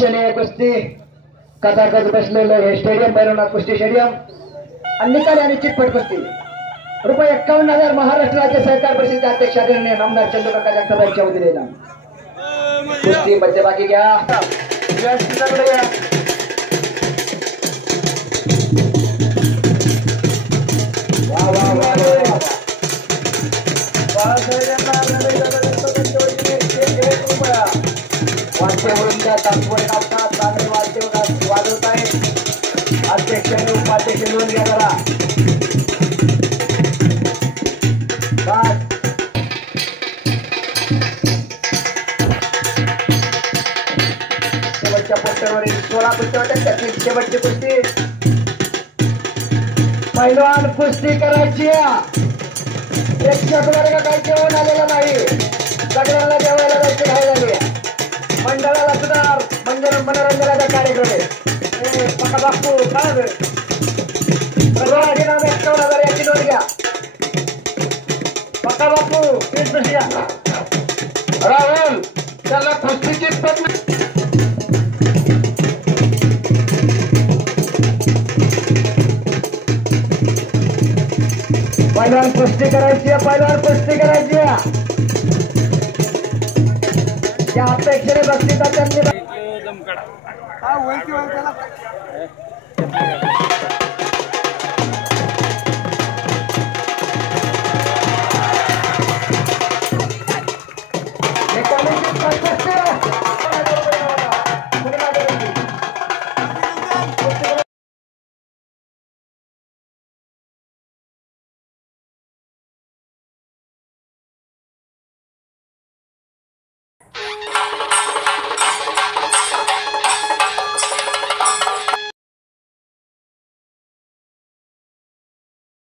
प्रेक्षणीय कुस्ती कथाकथ बसलेलं हे स्टेडियम भैरवनाथ कुस्ती स्टेडियम आणि निकाल आणि चिटपट कुस्ती रुपये 51,000 महाराष्ट्र राज्य सहकार परिषदेचे अध्यक्ष आदरणीय नामदार चंद्रकांत जगताप यांच्या वतीने कुस्ती मध्यभागी घ्या वाजवत आहे अध्यक्ष आणि उपाध्यक्ष नोंद घ्या जरा शेवटच्या पोस्टरवरील 16 कुस्ती होत्या त्यातली शेवटची कुस्ती पैलवान कुस्ती करायची प्रेक्षक वर्ग काही जेवण आलेला नाही सगळ्यांना जेवायला जायची घाई झाली मंडळाला सुद्धा मनोरंजनाचा कार्यक्रम आहे पका बापू काय 51,000 याची नोंद घ्या पका बापू राहुल त्याला कुस्तीची पैलवान कुस्ती करायची पैलवान कुस्ती करायची या अपेक्षेने बक्षिसा त्यांनी